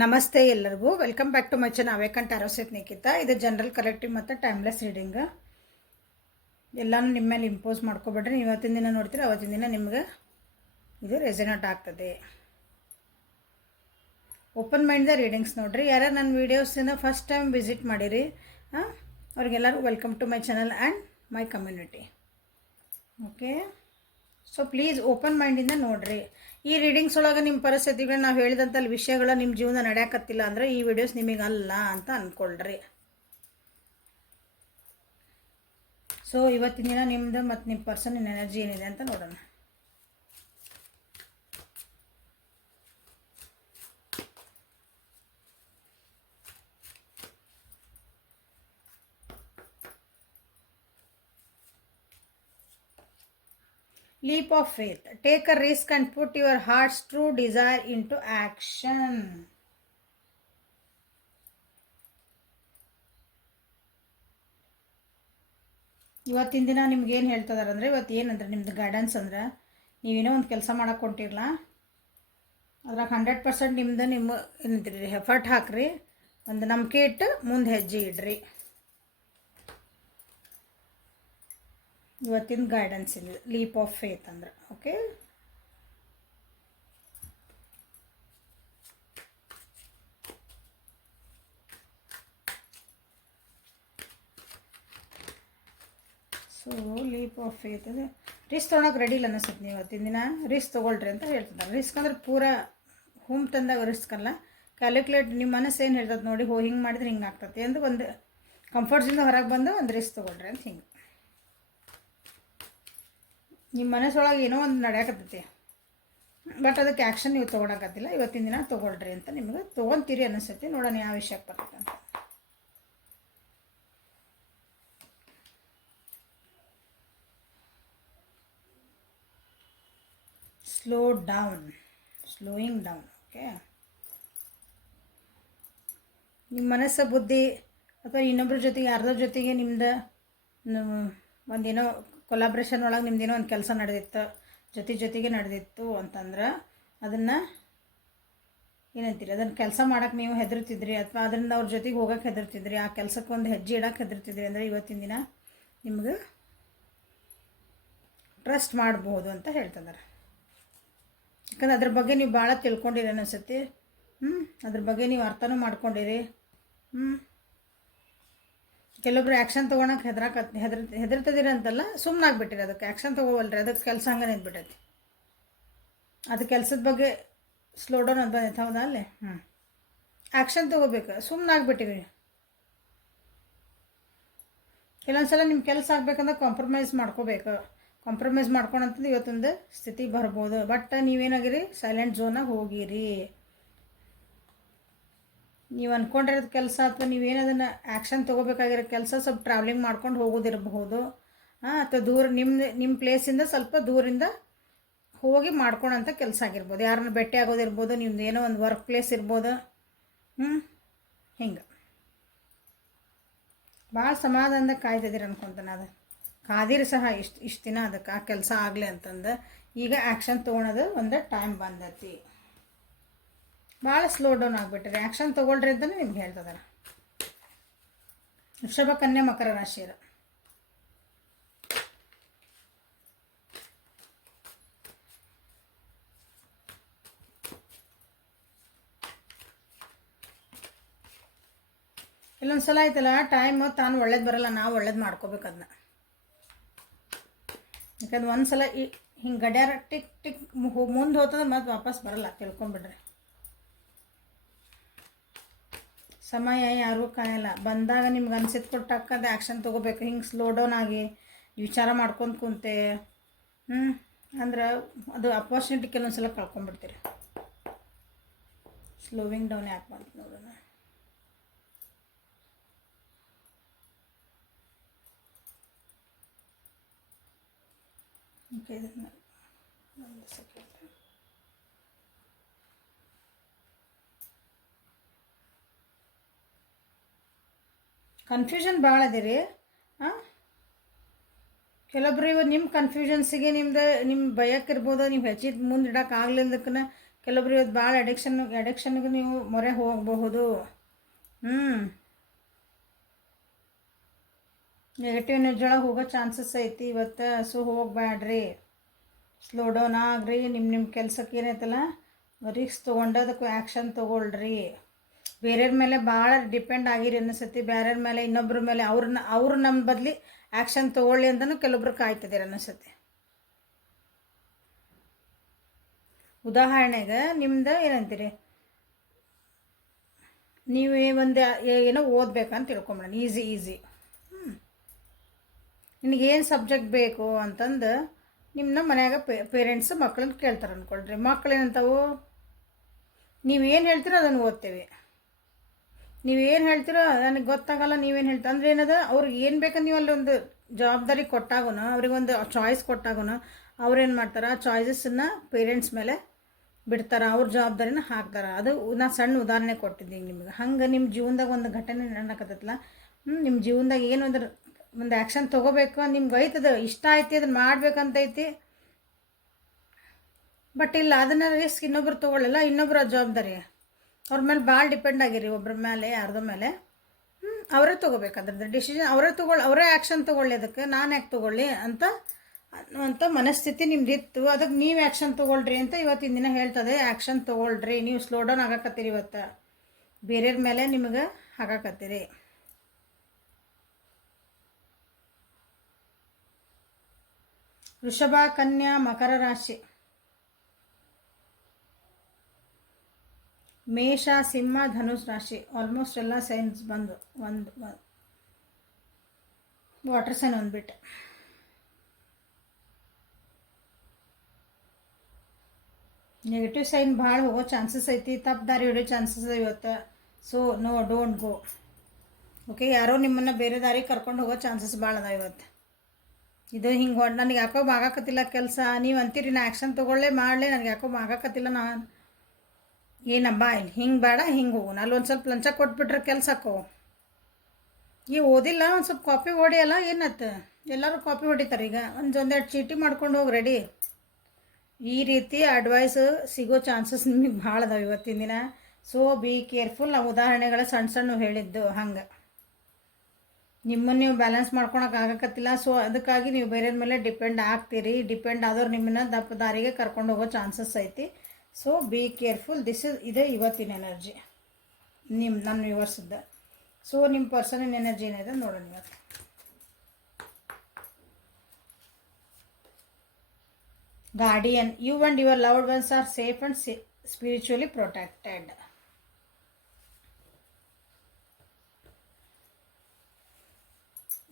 ನಮಸ್ತೆ ಎಲ್ಲರಿಗೂ welcome back to my channel ಅವೇಕಂಟ್ ಆರೋಸೆತ್ ನಿಖಿತ. ಇದು ಜನರಲ್ ಕಲೆಕ್ಟಿವ್ ಮತ್ತು ಟೈಮ್ಲೆಸ್ ರೀಡಿಂಗ್. ಎಲ್ಲನೂ ನಿಮ್ಮ ಮೇಲೆ ಇಂಪೋಸ್ ಮಾಡ್ಕೊಬೇಡ್ರಿ. ನೀವು ಇವತ್ತಿನ ದಿನ ನೋಡ್ತೀರಿ, ಅವತ್ತಿನ ದಿನ ನಿಮ್ಗೆ ಇದು ರೆಸನೇಟ್ ಆಗ್ತದೆ. ಓಪನ್ ಮೈಂಡ್ದ ರೀಡಿಂಗ್ಸ್ ನೋಡಿರಿ. ಯಾರು ನನ್ನ ವೀಡಿಯೋಸಿನ ಫಸ್ಟ್ ಟೈಮ್ ವಿಸಿಟ್ ಮಾಡಿರಿ ಅವ್ರಿಗೆಲ್ಲರೂ welcome to my channel and my community. Okay, so please open ಮೈಂಡಿಂದ ನೋಡಿರಿ. ಈ ರೀಡಿಂಗ್ಸ್ ಒಳಗೆ ನಿಮ್ಮ ಪರಿಸ್ಥಿತಿಗಳು ನಾವು ಹೇಳಿದಂಥ ವಿಷಯಗಳು ನಿಮ್ಮ ಜೀವನ ನಡೆಯಕತ್ತಿಲ್ಲ ಅಂದರೆ ಈ ವಿಡಿಯೋಸ್ ನಿಮಗಲ್ಲ ಅಂತ ಅಂದ್ಕೊಳ್ರಿ. ಸೊ ಇವತ್ತಿನ ದಿನ ನಿಮ್ಮದು ಮತ್ತು ನಿಮ್ಮ ಪರ್ಸನ್ ಎನರ್ಜಿ ಏನಿದೆ ಅಂತ ನೋಡೋಣ. Leap of faith. Take a risk and put your heart's true desire into action. ಇವತ್ತಿನ ದಿನ ನಿಮ್ಗೆ ಏನು ಹೇಳ್ತಿದಾರೆ ಅಂದರೆ, ಇವತ್ತು ಏನಂದ್ರೆ ನಿಮ್ದು ಗೈಡೆನ್ಸ್ ಅಂದ್ರೆ, ನೀವೇನೋ ಒಂದು ಕೆಲಸ ಮಾಡೋಕೆ ಹೊಂಟಿರಲ್ಲ, ಅದ್ರಾಗ 100% ನಿಮ್ದು ನಿಮ್ಮ ಏನಂತೀರಿ ಎಫರ್ಟ್ ಹಾಕ್ರಿ, ಒಂದು ನಂಬಿಕೆ ಇಟ್ಟು ಮುಂದೆ ಹೆಜ್ಜೆ ಇಡ್ರಿ. ಇವತ್ತಿನ ಗೈಡೆನ್ಸ್ ಇದೆ ಲೀಪ್ ಆಫ್ ಫೇತ್ ಅಂದ್ರೆ. Okay, so leap of faith ಅದು ರಿಸ್ಕ್ ತೊಗೊಳಕ್ಕೆ ರೆಡಿ ಇಲ್ಲ ಅನಿಸುತ್ತೆ. ನೀವು ಇವತ್ತಿನ ದಿನ ರಿಸ್ಕ್ ತೊಗೊಳ್ರಿ ಅಂತ ಹೇಳ್ತಿದ್ದಾರೆ. ರಿಸ್ಕ್ ಅಂದ್ರೆ ಪೂರ ಹೋಮ್ ತಂದಾಗ ರಿಸ್ಕ್ ಅಲ್ಲ, ಕ್ಯಾಲ್ಕುಲೇಟ್. ನಿಮ್ಮ ಮನಸ್ಸು ಏನು ಹೇಳ್ತದೆ ನೋಡಿ, ಹಿಂಗೆ ಮಾಡಿದ್ರೆ ಹಿಂಗೆ ಆಗ್ತದೆ ಅಂದ್ರೆ ಒಂದು ಕಂಫರ್ಟ್ಸಿಂದ ಹೊರಗೆ ಬಂದು ಒಂದು ರಿಸ್ಕ್ ತೊಗೊಳ್ರಿ ಅಂತ. ಹಿಂಗೆ ನಿಮ್ಮ ಮನಸ್ಸೊಳಗೆ ಏನೋ ಒಂದು ನಡೆಯಕತ್ತೈತಿ, ಬಟ್ ಅದಕ್ಕೆ ಆ್ಯಕ್ಷನ್ ನೀವು ತೊಗೊಳಕತ್ತಿಲ್ಲ. ಇವತ್ತಿನ ದಿನ ತೊಗೊಳ್ರಿ ಅಂತ ನಿಮಗೆ ತೊಗೊತೀರಿ ಅನಿಸ್ತೈತಿ. ನೋಡೋಣ ಯಾವ ವಿಷಯಕ್ಕೆ ಬರ್ತದೆ ಅಂತ. Slowing down. ಓಕೆ, ನಿಮ್ಮ ಮನಸ್ಸು ಬುದ್ಧಿ ಅಥವಾ ಇನ್ನೊಬ್ಬರ ಜೊತೆಗೆ ಯಾರ್ದ್ರ ಜೊತೆಗೆ ನಿಮ್ದು ಒಂದೇನೋ ಕೊಲಾಬ್ರೇಷನ್ ಒಳಗೆ ನಿಮ್ದೇನೋ ಒಂದು ಕೆಲಸ ನಡೆದಿತ್ತು, ಜೊತೆಗೆ ನಡೆದಿತ್ತು ಅಂತಂದ್ರೆ ಅದನ್ನು ಏನಂತೀರಿ, ಅದನ್ನು ಕೆಲಸ ಮಾಡೋಕ್ಕೆ ನೀವು ಹೆದರ್ತಿದ್ರಿ, ಅಥವಾ ಅದರಿಂದ ಅವ್ರ ಜೊತೆಗೆ ಹೋಗೋಕೆ ಹೆದರ್ತಿದ್ರಿ, ಆ ಕೆಲಸಕ್ಕೆ ಒಂದು ಹೆಜ್ಜೆ ಇಡೋಕೆ ಹೆದರ್ತಿದ್ರಿ ಅಂದರೆ ಇವತ್ತಿನ ದಿನ ನಿಮ್ಗೆ ಟ್ರಸ್ಟ್ ಮಾಡ್ಬೋದು ಅಂತ ಹೇಳ್ತಿದ್ದಾರೆ. ಯಾಕಂದ್ರೆ ಅದ್ರ ಬಗ್ಗೆ ನೀವು ಭಾಳ ತಿಳ್ಕೊಂಡಿರಿ ಅನಿಸುತ್ತೆ. ಅದ್ರ ಬಗ್ಗೆ ನೀವು ಅರ್ಥನೂ ಮಾಡ್ಕೊಂಡಿರಿ. ಕೆಲವೊಬ್ರು ಆ್ಯಕ್ಷನ್ ತೊಗೊಳಕ್ಕೆ ಹೆದರ್ತಿದ್ದೀರ ಅಂತಲ್ಲ, ಸುಮ್ಮನಾಗ್ಬಿಟ್ಟಿರಿ. ಅದಕ್ಕೆ ಆ್ಯಕ್ಷನ್ ತೊಗೋವಲ್ರಿ, ಅದಕ್ಕೆ ಕೆಲಸ ಹಂಗೆ ನಿಂತ್ಬಿಟ್ಟೈತಿ. ಅದು ಕೆಲಸದ ಬಗ್ಗೆ ಸ್ಲೋ ಡೌನ್ ಅಂತ ಬಂದೈತೆ, ಹೌದಾ ಅಲ್ಲೇ? ಆ್ಯಕ್ಷನ್ ತೊಗೋಬೇಕು, ಸುಮ್ಮನಾಗ್ಬಿಟ್ಟಿರಿ. ಕೆಲವೊಂದು ಸಲ ನಿಮ್ಮ ಕೆಲಸ ಆಗ್ಬೇಕಂದ್ರೆ ಕಾಂಪ್ರಮೈಸ್ ಮಾಡ್ಕೋಬೇಕು. ಕಾಂಪ್ರಮೈಸ್ ಮಾಡ್ಕೊಳಂತಂದು ಇವತ್ತೊಂದು ಸ್ಥಿತಿ ಬರ್ಬೋದು. ಬಟ್ ನೀವೇನಾಗಿರಿ, ಸೈಲೆಂಟ್ ಝೋನಾಗ ಹೋಗಿರಿ. ನೀವು ಅಂದ್ಕೊಂಡಿರೋದು ಕೆಲಸ ಅಥವಾ ನೀವೇನದನ್ನು ಆ್ಯಕ್ಷನ್ ತೊಗೋಬೇಕಾಗಿರೋ ಕೆಲಸ ಸ್ವಲ್ಪ ಟ್ರಾವೆಲಿಂಗ್ ಮಾಡ್ಕೊಂಡು ಹೋಗೋದಿರಬಹುದು, ಅಥವಾ ದೂರ ನಿಮ್ಮ ಪ್ಲೇಸಿಂದ ಸ್ವಲ್ಪ ದೂರಿಂದ ಹೋಗಿ ಮಾಡ್ಕೊಳಂಥ ಕೆಲಸ ಆಗಿರ್ಬೋದು. ಯಾರನ್ನ ಭೇಟಿ ಆಗೋದಿರ್ಬೋದು, ನಿಮ್ದು ಏನೋ ಒಂದು ವರ್ಕ್ ಪ್ಲೇಸ್ ಇರ್ಬೋದು. ಹಿಂಗೆ ಭಾಳ ಸಮಾಧಾನದಾಗ ಕಾಯ್ತಿದ್ದೀರಿ ಅನ್ಕೊತಾನೆ. ಅದು ಕಾದಿರಿ ಸಹ ಇಷ್ಟು ದಿನ ಅದಕ್ಕೆ ಆ ಕೆಲಸ ಆಗಲಿ ಅಂತಂದು. ಈಗ ಆ್ಯಕ್ಷನ್ ತೊಗೊಳೋದು ಒಂದು ಟೈಮ್ ಬಂದೈತಿ. ಭಾಳ ಸ್ಲೋ ಡೌನ್ ಆಗಿಬಿಟ್ರಿ. ಆ್ಯಕ್ಷನ್ ತೊಗೊಳ್ರಿ ಅಂತಲೇ ನಿಮ್ಗೆ ಹೇಳ್ತಿದ್ದಾರೆ. ವೃಷಭ, ಕನ್ಯಾ, ಮಕರ ರಾಶಿಯರು. ಇಲ್ಲೊಂದು ಸಲ ಆಯ್ತಲ್ಲ, ಟೈಮು ತಾನು ಒಳ್ಳೇದು ಬರೋಲ್ಲ, ನಾವು ಒಳ್ಳೇದು ಮಾಡ್ಕೋಬೇಕು ಅದನ್ನ. ಯಾಕಂದ್ರೆ ಒಂದು ಸಲ ಹಿಂಗೆ ಗಡ್ಯಾರ ಟಿಕ್ ಟಿಕ್ ಮುಂದೆ ಹೋತಂದ್ರೆ ಮತ್ತೆ ವಾಪಸ್ ಬರೋಲ್ಲ, ತಿಳ್ಕೊಂಬಿಡ್ರಿ. ಸಮಯ ಯಾರೂ ಕಾಯಲ್ಲ. ಬಂದಾಗ ನಿಮ್ಗೆ ಅನ್ಸಿದ್ದು ಕೊಟ್ಟಕ್ಕದ ಆ್ಯಕ್ಷನ್ ತೊಗೋಬೇಕು. ಹಿಂಗೆ ಸ್ಲೋ ಡೌನ್ ಆಗಿ ವಿಚಾರ ಮಾಡ್ಕೊಂಡು ಕುಂತೆ ಅಂದ್ರೆ ಅದು ಅಪಾರ್ಚುನಿಟಿ ಕೆಲವೊಂದು ಸಲ ಕಳ್ಕೊಂಡ್ಬಿಡ್ತೀರಿ. ಸ್ಲೋವಿಂಗ್ ಡೌನ್ ಯಾಕೆ ಬಂತು ನೋಡೋಣ. ಓಕೆ, ಒಂದು ಸೆಕೆಂಡ್. ಕನ್ಫ್ಯೂಷನ್ ಭಾಳ ಅದಿರಿ. ಕೆಲವೊಬ್ರು ನಿಮ್ಮ ಕನ್ಫ್ಯೂಷನ್ಸಿಗೆ ನಿಮ್ಮ ಭಯಕ್ಕಿರ್ಬೋದು, ನೀವು ಹೆಚ್ಚಿಗೆ ಮುಂದೆ ಇಡೋಕೆ ಆಗ್ಲಿಲ್ಲದಕ್ಕನ ಕೆಲವೊಬ್ರು ಇವತ್ತು ಭಾಳ ಅಡಿಕ್ಷನ್ಗೆ ನೀವು ಮೊರೆ ಹೋಗಬಹುದು. ನೆಗೆಟಿವ್ ಎನರ್ಜಿ ಒಳಗೆ ಹೋಗೋ ಚಾನ್ಸಸ್ ಐತಿ ಇವತ್ತು. ಸೊ ಹೋಗಬೇಡ್ರಿ, ಸ್ಲೋ ಡೌನ್ ಆಗ್ರಿ. ನಿಮ್ಮ ಕೆಲಸಕ್ಕೆ ಏನೈತಲ್ಲ ರಿಸ್ಕ್ ತೊಗೊಂಡು ಅದಕ್ಕೆ ಆ್ಯಕ್ಷನ್ ತೊಗೊಳ್ರಿ. ಬೇರೆಯವ್ರ ಮೇಲೆ ಭಾಳ ಡಿಪೆಂಡ್ ಆಗಿರಿ ಅನ್ನಿಸತಿ. ಬೇರೆಯವ್ರ ಮೇಲೆ ಇನ್ನೊಬ್ಬರ ಮೇಲೆ ಅವ್ರು ನಮ್ಮ ಬದಲಿ ಆ್ಯಕ್ಷನ್ ತೊಗೊಳ್ಳಿ ಅಂತಲೂ ಕೆಲವೊಬ್ರು ಕಾಯ್ತಿದ್ದೀರ ಅನ್ನಿಸತಿ. ಉದಾಹರಣೆಗೆ ನಿಮ್ದು ಏನಂತೀರಿ, ನೀವು ಒಂದು ಏನೋ ಓದ್ಬೇಕಂತ ತಿಳ್ಕೊಂಬಿಡೋಣ, ಈಸಿ ನಿನಗೇನು ಸಬ್ಜೆಕ್ಟ್ ಬೇಕು ಅಂತಂದು ನಿಮ್ಮನ್ನ ಮನ್ಯಾಗ ಪೇರೆಂಟ್ಸ್ ಮಕ್ಕಳನ್ನ ಕೇಳ್ತಾರೆ ಅಂದ್ಕೊಳ್ರಿ. ಮಕ್ಳು ಏನಂತಾವು, ನೀವೇನು ಹೇಳ್ತೀರೋ ಅದನ್ನು ಓದ್ತೇವೆ, ನೀವೇನು ಹೇಳ್ತೀರೋ ನನಗೆ ಗೊತ್ತಾಗಲ್ಲ, ನೀವೇನು ಹೇಳ್ತೀರ ಅಂದರೆ ಏನದ, ಅವ್ರಿಗೆ ಏನು ಬೇಕಂದ್ರೆ ನೀವು ಅಲ್ಲಿ ಒಂದು ಜವಾಬ್ದಾರಿ ಕೊಟ್ಟಾಗೂ, ಅವ್ರಿಗೊಂದು ಚಾಯ್ಸ್ ಕೊಟ್ಟಾಗೂ ಅವ್ರೇನು ಮಾಡ್ತಾರೆ, ಆ ಚಾಯ್ಸಸ್ಸನ್ನು ಪೇರೆಂಟ್ಸ್ ಮೇಲೆ ಬಿಡ್ತಾರೆ, ಅವ್ರ ಜವಾಬ್ದಾರಿನ ಹಾಕ್ತಾರೆ. ಅದು ನಾ ಸಣ್ಣ ಉದಾಹರಣೆ ಕೊಟ್ಟಿದ್ದೀನಿ ನಿಮ್ಗೆ. ಹಂಗೆ ನಿಮ್ಮ ಜೀವನದಾಗ ಒಂದು ಘಟನೆ ನಡೆಯಕತ್ತೈತಲ್ಲ, ನಿಮ್ಮ ಜೀವನದಾಗ ಏನು ಒಂದು ಆ್ಯಕ್ಷನ್ ತೊಗೋಬೇಕು ನಿಮ್ಗೆ ಐತದ, ಇಷ್ಟ ಐತಿ, ಅದನ್ನು ಮಾಡ್ಬೇಕಂತೈತಿ. ಬಟ್ ಇಲ್ಲ, ಅದನ್ನು ರಿಸ್ಕ್ ಇನ್ನೊಬ್ರು ತೊಗೊಳ್ಳಲ್ಲ, ಇನ್ನೊಬ್ಬರ ಜವಾಬ್ದಾರಿ ಅವ್ರ ಮೇಲೆ ಭಾಳ ಡಿಪೆಂಡ್ ಆಗಿರಿ, ಒಬ್ಬರ ಮೇಲೆ ಯಾರ್ದ ಮೇಲೆ. ಅವರೇ ತೊಗೋಬೇಕು ಅದ್ರದ್ದು ಡಿಸಿಷನ್, ಅವರೇ ಆ್ಯಕ್ಷನ್ ತೊಗೊಳ್ಳಿ, ಅದಕ್ಕೆ ನಾನು ಯಾಕೆ ತೊಗೊಳ್ಳಿ ಅಂತ ಮನಸ್ಥಿತಿ ನಿಮ್ದು ಇತ್ತು. ಅದಕ್ಕೆ ನೀವು ಆ್ಯಕ್ಷನ್ ತೊಗೊಳ್ರಿ ಅಂತ ಇವತ್ತಿನ ದಿನ ಹೇಳ್ತದೆ. ಆ್ಯಕ್ಷನ್ ತೊಗೊಳ್ರಿ, ನೀವು ಸ್ಲೋ ಡೌನ್ ಆಗಾಕತ್ತೀರಿ ಇವತ್ತು, ಬೇರೆಯವ್ರ ಮೇಲೆ ನಿಮಗೆ ಹಾಕಾಕತ್ತೀರಿ. ವೃಷಭ, ಕನ್ಯಾ, ಮಕರ ರಾಶಿ, ಮೇಷ, ಸಿಂಹ, ಧನುಸ್ ರಾಶಿ. ಆಲ್ಮೋಸ್ಟ್ ಎಲ್ಲ ಸೈನ್ಸ್ ಬಂದು ಒಂದು ವಾಟರ್ ಸೈನ್ ಒಂದ್ಬಿಟ್ಟು. ನೆಗೆಟಿವ್ ಸೈನ್ ಭಾಳ ಹೋಗೋ ಚಾನ್ಸಸ್ ಐತಿ, ತಪ್ಪು ದಾರಿ ಹೊಡೆಯೋ ಚಾನ್ಸಸ್ ಇವತ್ತು. So no, don't go. Okay, ಯಾರೋ ನಿಮ್ಮನ್ನು ಬೇರೆ ದಾರಿ ಕರ್ಕೊಂಡು ಹೋಗೋ ಚಾನ್ಸಸ್ ಭಾಳ ಅದಾವ ಇವತ್ತು. ಇದು ಹಿಂಗೆ ನನಗೆ ಯಾಕೋ ಆಗಾಕತ್ತಿಲ್ಲ ಕೆಲಸ, ನೀವು ಅಂತೀರಿ ನಾ ಆ್ಯಕ್ಷನ್ ತೊಗೊಳ್ಳೇ ಮಾಡಲಿ, ನನಗೆ ಯಾಕೋ ಆಗಾಕತ್ತಿಲ್ಲ, ನಾನು ಏನಬ್ಬಾ ಇಲ್ಲಿ ಹಿಂಗೆ ಬೇಡ, ಹಿಂಗೆ ಹೋಗು, ಅಲ್ಲಿ ಒಂದು ಸ್ವಲ್ಪ ಲಂಚ ಕೊಟ್ಬಿಟ್ರೆ ಕೆಲಸ ಹಾಕೋ. ಈ ಓದಿಲ್ಲ, ಒಂದು ಸ್ವಲ್ಪ ಕಾಪಿ ಹೊಡಿಯಲ್ಲ, ಏನತ್ತು ಎಲ್ಲರೂ ಕಾಪಿ ಹೊಡಿತಾರೆ. ಈಗ ಒಂದೆರಡು ಚೀಟಿ ಮಾಡ್ಕೊಂಡು ಹೋಗಿ ರೆಡಿ. ಈ ರೀತಿ ಅಡ್ವೈಸ್ ಸಿಗೋ ಚಾನ್ಸಸ್ ನಿಮಗೆ ಭಾಳ ಅದಾವೆ ಇವತ್ತಿನ ದಿನ. So be careful. ನಾವು ಉದಾಹರಣೆಗಳ ಸಣ್ಣ ಹೇಳಿದ್ದು ಹಂಗೆ ನಿಮ್ಮನ್ನು ನೀವು ಬ್ಯಾಲೆನ್ಸ್ ಮಾಡ್ಕೊಳಕ್ಕೆ ಆಗಕತ್ತಿಲ್ಲ. ಸೊ ಅದಕ್ಕಾಗಿ ನೀವು ಬೇರೆಯವ್ರ ಮೇಲೆ ಡಿಪೆಂಡ್ ಆಗ್ತೀರಿ. ಡಿಪೆಂಡ್ ಆದವ್ರು ನಿಮ್ಮನ್ನು ದಪ್ಪ ದಾರಿಗೆ ಕರ್ಕೊಂಡು ಹೋಗೋ ಚಾನ್ಸಸ್ ಐತಿ. So be careful. ಇದೆ ಇವತ್ತಿನ ಎನರ್ಜಿ ನನ್ನ ವ್ಯೂವರ್ಸ್ದ. ಸೊ ನಿಮ್ಮ ಪರ್ಸನಲ್ ಎನರ್ಜಿ ಏನಿದೆ ನೋಡೋಣ ಇವತ್ತು. Guardian, you and your loved ones are safe and spiritually protected.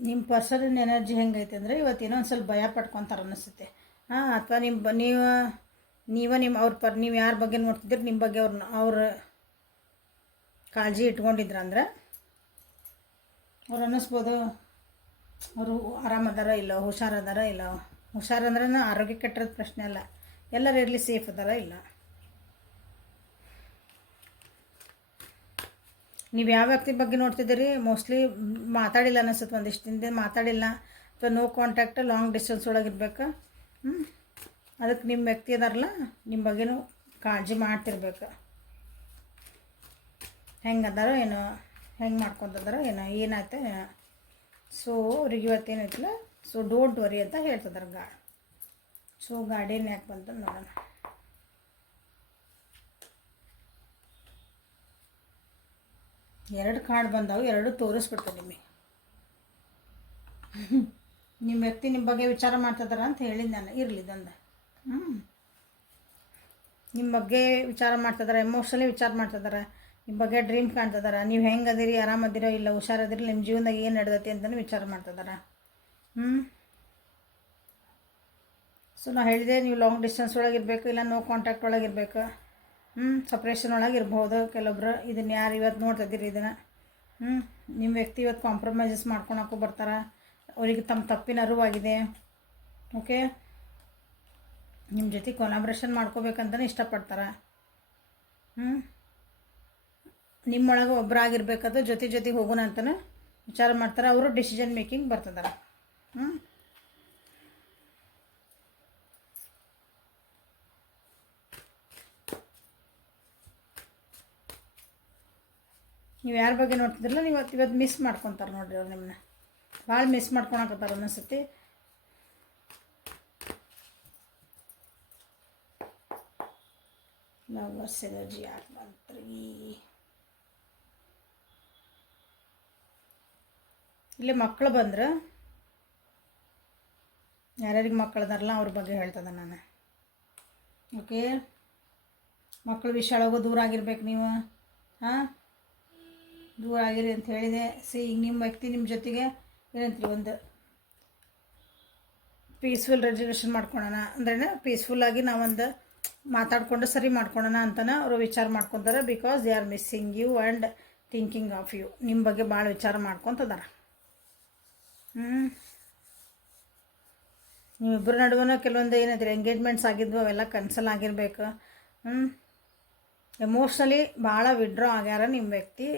ನಿಮ್ಮ ಪರ್ಸನಲ್ ಎನರ್ಜಿ ಹೆಂಗೈತೆ ಅಂದರೆ ಇವತ್ತೇನೋ ಒಂದು ಸ್ವಲ್ಪ ಭಯ ಪಡ್ಕೊತಾರೆ ಅನ್ನಿಸುತ್ತೆ. ಅಥವಾ ನೀವು ಯಾರ ಬಗ್ಗೆ ನೋಡ್ತಿದ್ದೀರಿ, ನಿಮ್ಮ ಬಗ್ಗೆ ಅವ್ರ ಕಾಳಜಿ ಇಟ್ಕೊಂಡಿದ್ರಂದ್ರೆ ಅವ್ರು ಅನ್ನಿಸ್ಬೋದು ಅವರು ಆರಾಮದಾರ ಇಲ್ಲ, ಹುಷಾರದಾರ ಇಲ್ಲ. ಹುಷಾರಂದ್ರೆ ಆರೋಗ್ಯ ಕೆಟ್ಟಿರೋದು ಪ್ರಶ್ನೆ ಅಲ್ಲ, ಎಲ್ಲರೂ ಇರಲಿ, ಸೇಫ್ ಅದಾರ ಇಲ್ಲ. ನೀವು ಯಾವ ವ್ಯಕ್ತಿ ಬಗ್ಗೆ ನೋಡ್ತಿದ್ದೀರಿ, ಮೋಸ್ಟ್ಲಿ ಮಾತಾಡಿಲ್ಲ ಅನ್ನಿಸುತ್ತೆ, ಒಂದಿಷ್ಟು ದಿನದಿಂದ ಮಾತಾಡಿಲ್ಲ, ಅಥವಾ ನೋ ಕಾಂಟ್ಯಾಕ್ಟ್, ಲಾಂಗ್ ಡಿಸ್ಟೆನ್ಸ್ ಒಳಗಿರ್ಬೇಕು. ಅದಕ್ಕೆ ನಿಮ್ಮ ವ್ಯಕ್ತಿ ಅದಾರಲ್ಲ, ನಿಮ್ಮ ಬಗ್ಗೆನೂ ಕಾಳಜಿ ಮಾಡ್ತಿರ್ಬೇಕು. ಹೆಂಗೆ ಅದಾರೋ ಏನೋ, ಹೆಂಗೆ ಮಾಡ್ಕೊತದಾರೋ ಏನೋ, ಏನಾಯ್ತು ಏನೋ. ಸೊ ಅವ್ರಿಗೆ ಇವತ್ತೇನೈತಿಲ್ಲ, ಸೊ ಡೋಂಟ್ ವರಿ ಅಂತ ಹೇಳ್ತಿದ್ದಾರೆ ಸೊ ಗಾರ್ಡಿಯನ್ ಯಾಕೆ ಬಂತ ನೋಡೋಣ. ಎರಡು ಕಾರ್ಡ್ ಬಂದಾವು, ಎರಡು ತೋರಿಸ್ಬಿಡ್ತದೆ ನಿಮಗೆ. ನಿಮ್ಮ ವ್ಯಕ್ತಿ ನಿಮ್ಮ ಬಗ್ಗೆ ವಿಚಾರ ಮಾಡ್ತಿದಾರ ಅಂತ ಹೇಳಿದ್ದು ನಾನು. ಇರಲಿ ದಂದ. ನಿಮ್ಮ ಬಗ್ಗೆ ವಿಚಾರ ಮಾಡ್ತಿದಾರೆ, ಎಮೋಷನಲಿ ವಿಚಾರ ಮಾಡ್ತಿದಾರೆ, ನಿಮ್ಮ ಬಗ್ಗೆ ಡ್ರೀಮ್ ಕಾಣ್ತಿದಾರ. ನೀವು ಹೆಂಗದಿರಿ, ಆರಾಮದಿರೋ ಇಲ್ಲ, ಹುಷಾರದಿರಿ, ನಿಮ್ಮ ಜೀವನದಾಗ ಏನು ನಡೆದೈತಿ ಅಂತಲೂ ವಿಚಾರ ಮಾಡ್ತಿದಾರ. ಸೊ ನಾವು ಹೇಳಿದೆ, ನೀವು ಲಾಂಗ್ ಡಿಸ್ಟೆನ್ಸ್ ಒಳಗಿರ್ಬೇಕು, ಇಲ್ಲ ನೋ ಕಾಂಟ್ಯಾಕ್ಟ್ ಒಳಗಿರ್ಬೇಕು. ಸಪ್ರೇಷನ್ ಒಳಗೆ ಇರ್ಬೋದು ಕೆಲವೊಬ್ರು. ಇದನ್ನು ಯಾರು ಇವತ್ತು ನೋಡ್ತಿದ್ದೀರಿ ಇದನ್ನು, ನಿಮ್ಮ ವ್ಯಕ್ತಿ ಇವತ್ತು ಕಾಂಪ್ರಮೈಸಸ್ ಮಾಡ್ಕೊಳಕ್ಕೂ ಬರ್ತಾರೆ. ಅವರಿಗೆ ತಮ್ಮ ತಪ್ಪಿನ ಅರಿವಾಗಿದೆ. ಓಕೆ, ನಿಮ್ಮ ಜೊತೆ ಕೊಲಾಬ್ರೇಷನ್ ಮಾಡ್ಕೋಬೇಕಂತಲೇ ಇಷ್ಟಪಡ್ತಾರೆ. ನಿಮ್ಮೊಳಗೆ ಒಬ್ಬರಾಗಿರ್ಬೇಕಾದ್ರೆ ಜೊತೆಗೆ ಹೋಗೋಣ ಅಂತಲೂ ವಿಚಾರ ಮಾಡ್ತಾರೆ. ಅವರು ಡಿಸಿಷನ್ ಮೇಕಿಂಗ್ ಬರ್ತದಾರೆ. ನೀವು ಯಾರ ಬಗ್ಗೆ ನೋಡ್ತಿದ್ರಲ್ಲ ನೀವು ಇವತ್ತು ಮಿಸ್ ಮಾಡ್ಕೊತಾರೆ ನೋಡಿರಿ ಅವ್ರು ನಿಮ್ಮನ್ನ ಭಾಳ ಮಿಸ್ ಮಾಡ್ಕೊಳಕತ್ತಾರೆ ಅನ್ನಿಸ್ತತಿ. ಲವರ್ಸ್ ಎನರ್ಜಿ ಯಾರು ಬಂತ್ರಿ? ಇಲ್ಲಿ ಮಕ್ಕಳು ಬಂದ್ರೆ ಯಾರ್ಯಾರಿಗೆ ಮಕ್ಕಳು ಅದಾರಲ್ಲ ಅವ್ರ ಬಗ್ಗೆ ಹೇಳ್ತದೆ ನಾನು. ಓಕೆ, ಮಕ್ಕಳು ವಿಷಯೊಳಗೂ ದೂರ ಆಗಿರ್ಬೇಕು ನೀವು. ಹಾಂ, ದೂರ ಆಗಿರಿ ಅಂತ ಹೇಳಿದೆ. ಈಗ ನಿಮ್ಮ ವ್ಯಕ್ತಿ ನಿಮ್ಮ ಜೊತೆಗೆ ಏನಂತೀರಿ, ಒಂದು ಪೀಸ್ಫುಲ್ ರೆಸಲ್ಯೂಷನ್ ಮಾಡ್ಕೊಳೋಣ ಅಂದ್ರೆ ಪೀಸ್ಫುಲ್ಲಾಗಿ ನಾವೊಂದು ಮಾತಾಡಿಕೊಂಡು ಸರಿ ಮಾಡ್ಕೊಳೋಣ ಅಂತಲೇ ಅವರು ವಿಚಾರ ಮಾಡ್ಕೊತಾರೆ. Because they are missing you and thinking of you. ನಿಮ್ಮ ಬಗ್ಗೆ ಭಾಳ ವಿಚಾರ ಮಾಡ್ಕೊತದಾರ. ನೀವಿಬ್ಬರ ನಡುವೆ ಕೆಲವೊಂದು ಏನಂತೀರಿ ಎಂಗೇಜ್ಮೆಂಟ್ಸ್ ಆಗಿದ್ವು, ಅವೆಲ್ಲ ಕ್ಯಾನ್ಸಲ್ ಆಗಿರಬೇಕು. ಎಮೋಷ್ನಲಿ ಭಾಳ ವಿಡ್ರಾ ಆಗ್ಯಾರ ನಿಮ್ಮ ವ್ಯಕ್ತಿ.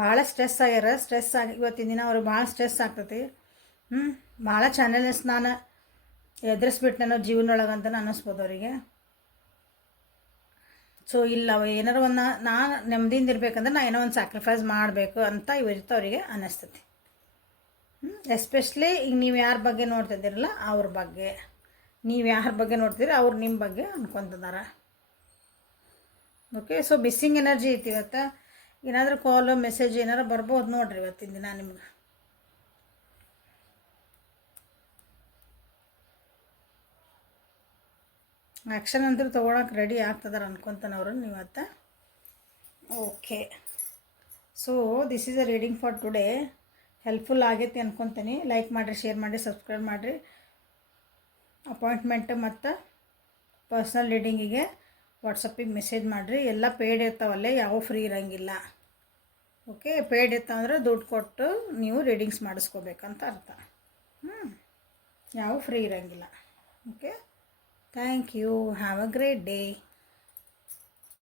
ಭಾಳ ಸ್ಟ್ರೆಸ್ ಆಗ್ಯಾರ. ಸ್ಟ್ರೆಸ್ ಆಗಿ ಇವತ್ತಿನ ದಿನ ಅವ್ರಿಗೆ ಭಾಳ ಸ್ಟ್ರೆಸ್ ಆಗ್ತೈತಿ. ಭಾಳ ಚಾನೆಲ್ಸ್ ನಾನು ಎದುರಿಸ್ಬಿಟ್ಟೆನೋ ಜೀವನೊಳಗಂತ ಅನ್ನಿಸ್ಬೋದು ಅವರಿಗೆ. ಸೊ ಇಲ್ಲ, ಏನಾರು ಒಂದು ನಾನು ನೆಮ್ಮದಿಯಿಂದ ಇರಬೇಕಂದ್ರೆ ನಾನು ಏನೋ ಒಂದು ಸ್ಯಾಕ್ರಿಫೈಸ್ ಮಾಡಬೇಕು ಅಂತ ಅವರಿಗೆ ಅನ್ನಿಸ್ತೈತಿ. ಎಸ್ಪೆಷಲಿ ಈಗ ನೀವು ಯಾರ ಬಗ್ಗೆ ನೋಡ್ತಿದ್ದೀರಲ್ಲ ಅವ್ರ ಬಗ್ಗೆ, ನೀವು ಯಾರ ಬಗ್ಗೆ ನೋಡ್ತೀರಿ ಅವ್ರು ನಿಮ್ಮ ಬಗ್ಗೆ ಅನ್ಕೊತಿದ್ದಾರೆ. ಓಕೆ, ಸೊ ಮಿಸ್ಸಿಂಗ್ ಎನರ್ಜಿ ಐತಿ ಇವತ್ತು. ಏನಾದರೂ ಕಾಲು ಮೆಸೇಜ್ ಏನಾರು ಬರ್ಬೋದು ನೋಡಿರಿ ಇವತ್ತಿನ ದಿನ ನಿಮ್ಗೆ. ಆ್ಯಕ್ಷನ್ ಅಂತೂ ತೊಗೊಳಕ್ಕೆ ರೆಡಿ ಆಗ್ತದಾರೆ ಅನ್ಕೊತಾನೆ ಅವರು ನೀವತ್ತ. Okay, so this is a reading for today. Helpful ಆಗೈತಿ ಅನ್ಕೊತೀನಿ. ಲೈಕ್ ಮಾಡಿರಿ, ಶೇರ್ ಮಾಡಿರಿ, ಸಬ್ಸ್ಕ್ರೈಬ್ ಮಾಡಿರಿ. ಅಪಾಯಿಂಟ್ಮೆಂಟ್ ಮತ್ತು ಪರ್ಸ್ನಲ್ ರೀಡಿಂಗಿಗೆ ವಾಟ್ಸಪ್ಪಿಗೆ ಮೆಸೇಜ್ ಮಾಡಿರಿ. ಎಲ್ಲ ಪೇಯ್ಡ್ ಇರ್ತಾವಲ್ಲೇ, ಯಾವ ಫ್ರೀ ಇರೋಂಗಿಲ್ಲ. ಓಕೆ, ಪೇಯ್ಡ್ ಇರ್ತಾವಂದ್ರೆ ದುಡ್ಡು ಕೊಟ್ಟು ನೀವು ರೀಡಿಂಗ್ಸ್ ಮಾಡಿಸ್ಕೋಬೇಕಂತ ಅರ್ಥ. ಯಾವ ಫ್ರೀ ಇರೋಂಗಿಲ್ಲ. Okay, thank you. Have a great day.